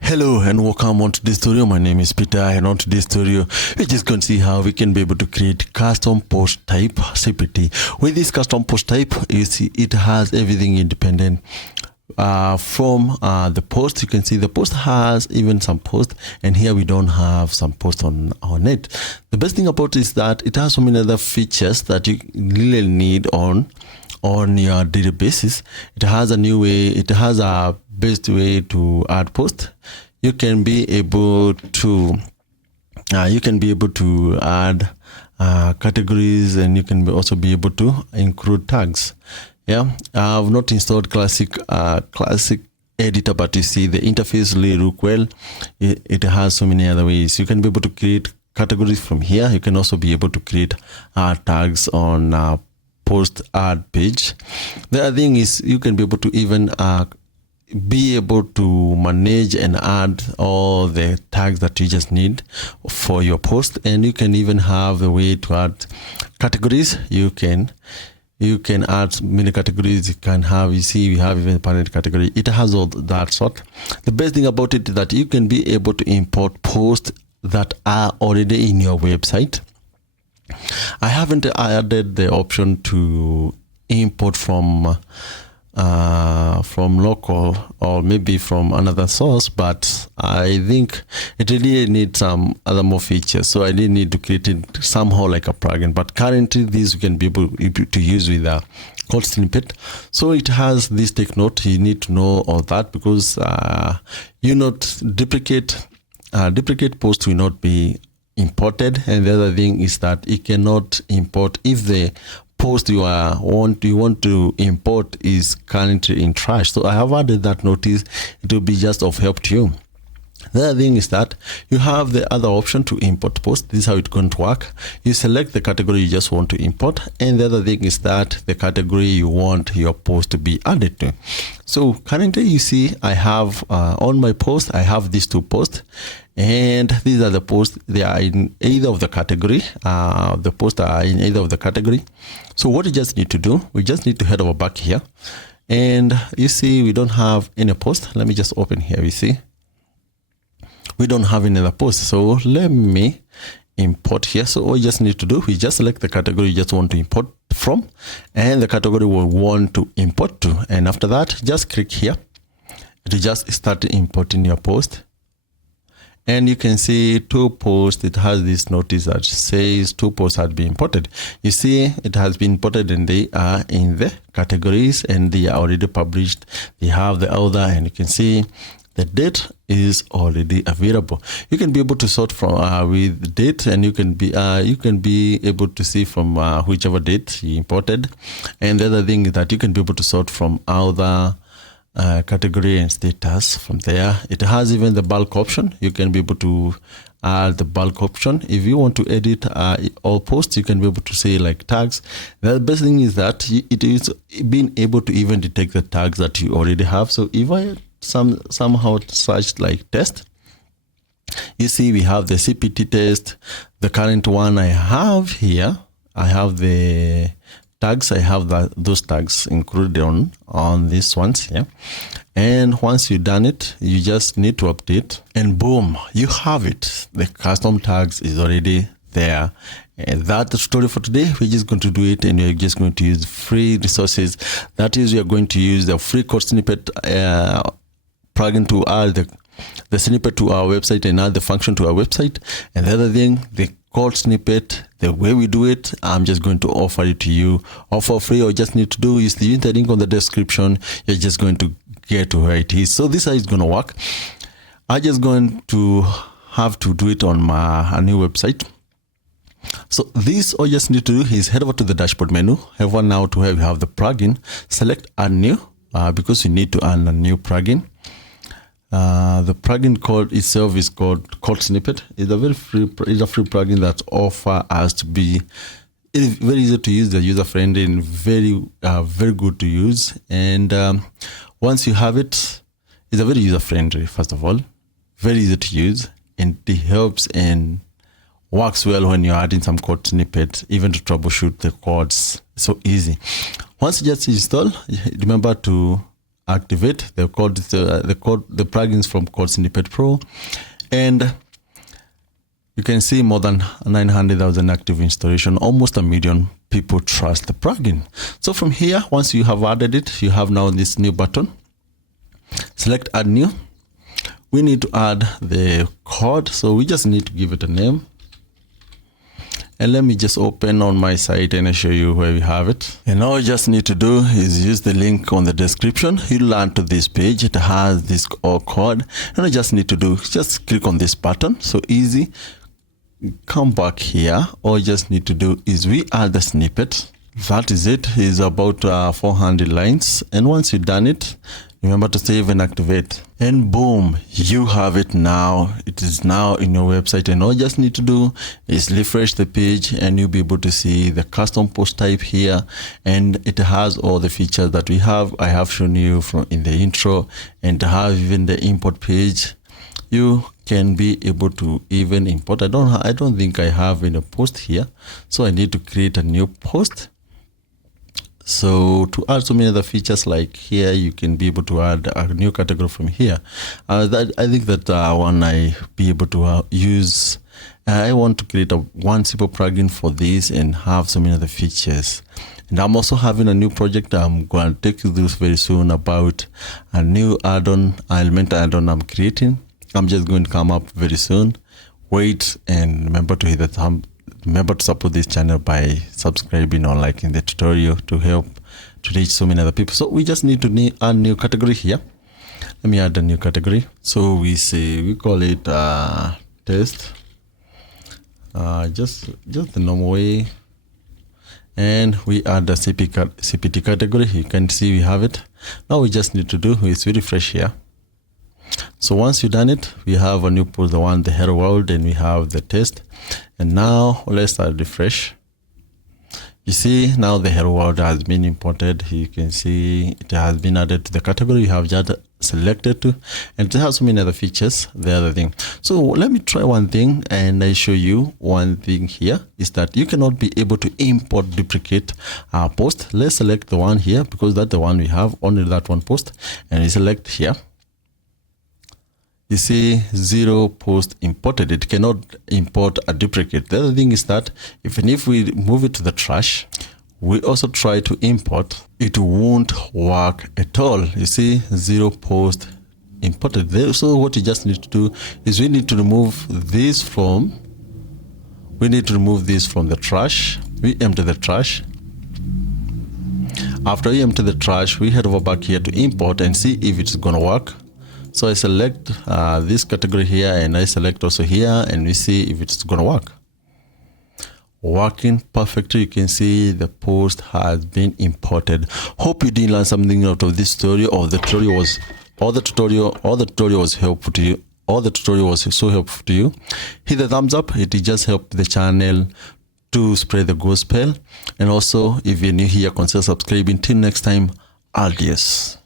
Hello and welcome on today's tutorial. My name is Peter, and on today's tutorial we're just going to see how we can be able to create custom post type CPT. With this custom post type, you see it has everything independent from the post. You can see the post has even some post, and here we don't have some post on it. The best thing about it is that it has so many other features that you really need on your daily basis. It has a new way, it has a best way to add post. You can be able to add categories, and you can also be able to include tags. I've not installed classic editor, but you see the interface really look well. It has so many other ways. You can be able to create categories from here. You can also be able to create tags on post ad page. The other thing is you can be able to even be able to manage and add all the tags that you just need for your post, and you can even have a way to add categories. You can add many categories. You can have, you see, we have even parent category. It has all that sort. The best thing about it is that you can be able to import posts that are already in your website. I haven't added the option to import from local or maybe from another source, but I think it really needs some other more features, so I really need to create it somehow like a plugin. But currently this you can be able to use with a called Snippet. So it has this, take note, you need to know all that, because you not duplicate posts will not be imported. And the other thing is that it cannot import if the post you want to import is currently in trash. So I have added that notice. It will be just of help to you. The other thing is that you have the other option to import post. This is how it's going to work. You select the category you just want to import, and the other thing is that the category you want your post to be added to. So currently you see I have on my post, I have these two posts, and these are the posts. They are in either of the category. The posts are in either of the category. So what we just need to do, we just need to head over back here, and you see we don't have any post. Let me just open here. We see we don't have any other post. So let me import here. So all you just need to do, we just select the category you just want to import from, and the category we want to import to. And after that, just click here to just start importing your post. And you can see two posts. It has this notice that says two posts had been imported. You see it has been imported, and they are in the categories, and they are already published. They have the author, and you can see the date is already available. You can be able to sort from with date, and you can be able to see from whichever date you imported. And the other thing is that you can be able to sort from author, category, and status from there. It has even the bulk option. You can be able to add the bulk option. If you want to edit all posts, you can be able to say like tags. The best thing is that it is being able to even detect the tags that you already have. So if I somehow search like test, you see we have the CPT test. The current one I have here, I have the tags. I have those tags included on these ones here. And once you've done it, you just need to update, and boom, you have it. The custom tags is already there. And that's the story for today. We're just going to do it, and we're just going to use free resources. That is, we are going to use the free code Snippet plugin to add the snippet to our website and add the function to our website. And the other thing, the code Snippet, the way we do it, I'm just going to offer it to you all for free. All you just need to do is use the link on the description. You're just going to get to where it is. So this is how it's going to work. I'm just going to have to do it on a new website. So this, all you just need to do is head over to the dashboard menu. Head over now to where we have the plugin. Select add new, because you need to add a new plugin. The plugin code itself is called Snippet. It's a free plugin that offers us to be very easy to use, the user friendly, and very good to use. And once you have it, it's a very user friendly. First of all, very easy to use, and it helps and works well when you're adding some code snippet, even to troubleshoot the codes. So easy. Once you just install, remember to activate the plugins from called Snippet Pro, and you can see more than 900,000 active installation. Almost 1 million people trust the plugin. So from here, once you have added it, you have now this new button. Select add new. We need to add the code, so we just need to give it a name. And let me just open on my site and I show you where we have it. And all you just need to do is use the link on the description. You'll land to this page. It has this code, and I just need to do just click on this button. So easy. Come back here. All you just need to do is we add the snippet. That is it. It's about 400 lines, and once you've done it, remember to save and activate, and boom, you have it now. It is now in your website, and all you just need to do is refresh the page and you'll be able to see the custom post type here, and it has all the features that we have. I have shown you from in the intro, and to have even the import page. You can be able to even import. I don't think I have any post here, so I need to create a new post. So to add so many other features, like here, you can be able to add a new category from here. I think that one I be able to use. I want to create one simple plugin for this and have so many other features. And I'm also having a new project I'm going to take you through very soon about a new add-on, Elementor add-on I'm creating. I'm just going to come up very soon. Wait, and remember to hit the thumb. Remember to support this channel by subscribing or liking the tutorial to help to reach so many other people. So we just need to add a new category here. Let me add a new category. So we call it test. Just the normal way. And we add the CPT category. You can see we have it. Now we just need to do is refresh here. So once you've done it, we have a new post, the hello world, and we have the test. And now let's start refresh. You see now the hello world has been imported. You can see it has been added to the category you have just selected to, and it has so many other features. The other thing. So let me try one thing, and I show you one thing here is that you cannot be able to import duplicate post. Let's select the one here because that's the one we have, only that one post, and we select here. You see 0 post imported. It cannot import a duplicate. The other thing is that even if we move it to the trash, we also try to import, it won't work at all. You see 0 post imported there. So what you just need to do is we need to remove this from the trash. We empty the trash. After we empty the trash, we head over back here to import and see if it's gonna work. So I select this category here, and I select also here, and we see if it's gonna work. Working perfectly. You can see the post has been imported. Hope you did learn something out of this tutorial, or the tutorial was helpful to you. All the tutorial was so helpful to you. Hit the thumbs up. It just helped the channel to spread the gospel. And also, if you're new here, consider subscribing. Till next time, adios.